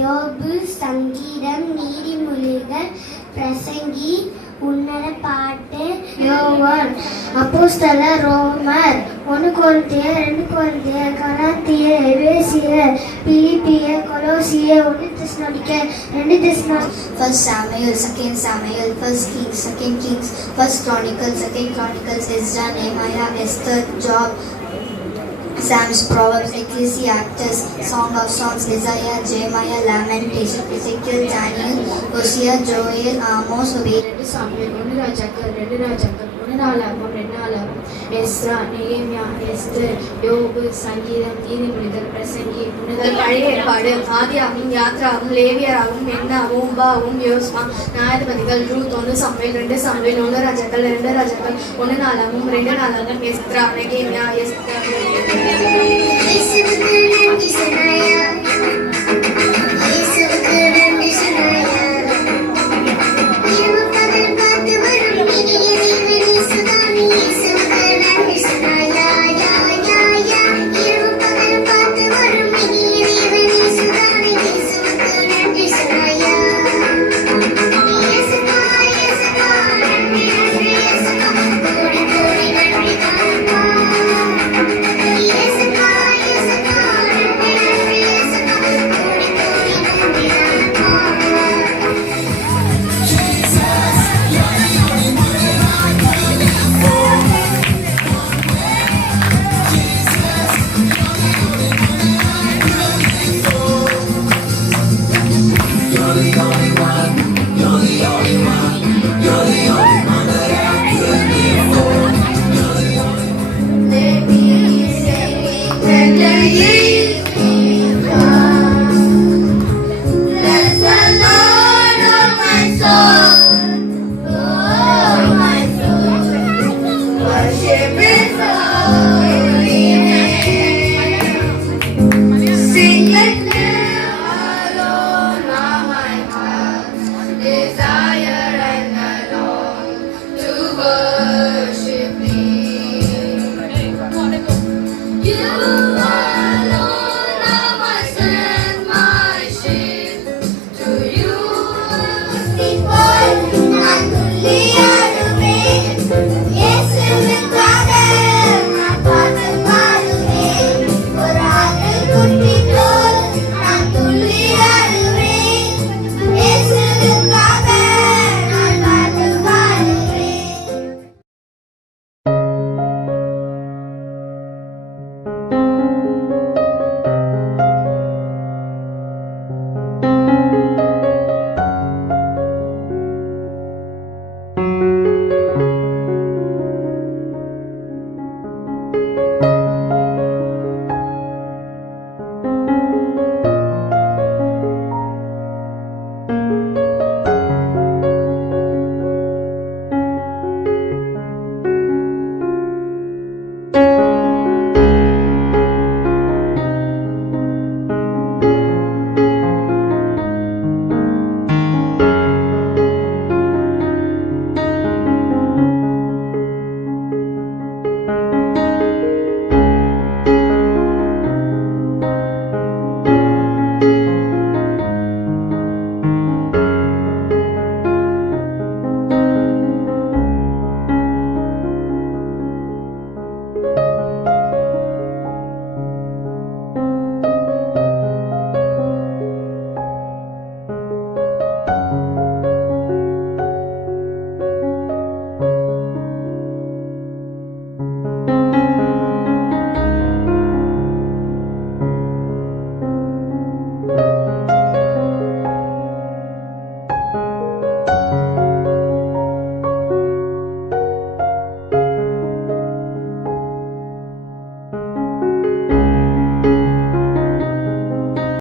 யோபு, சங்கீதம், நீதிமொழிகள், பிரசங்கி, உன்னத பாட்டு, யோவான், அப்போஸ்தலர், ரோமர், 1 கொரிந்தியர், 2 கொரிந்தியர், கலாத்தியர், எபேசியர், பிலிப்பியர், கொலோசியர், 1 தெசலோனிக்கர், 2 தெசலோனிக்கர், 1 Samuel, 2 Samuel, 1 Kings, 2 Kings, 1 Chronicles, 2 Chronicles, Ezra, Nehemiah, Esther, Job, Psalms, Proverbs, Ecclesiastes, Song of Songs, Isaiah, Jeremiah, Lamentation, Ezekiel, Daniel, Hosea, Joel, Amos, Obed. 2 Samuel, 1 ராஜாக்கள், 2 ராஜாக்கள், 1 நாளாகமம், 2 நாளாகமம், எஸ்ரா, நெகேமியா, எஸ்தர், யோபு, சங்கீதம், நீதிமொழிகள், பிரசங்கி, பழைய ஏற்பாடு, ஆதியாகமம், யாத்ராகமம், லேவியராகமம், என்னாகமம், உபாகமம், யோசுவா, நியாயாதிபதிகள், ரூத், 1 சாமுவேல், 2 சாமுவேல், 1 ராஜாக்கள், 2 ராஜாக்கள், 1 நாளாகமம், 2 நாளாகமம், எஸ்ரா, நெகேமியா, எஸ்தர். This is the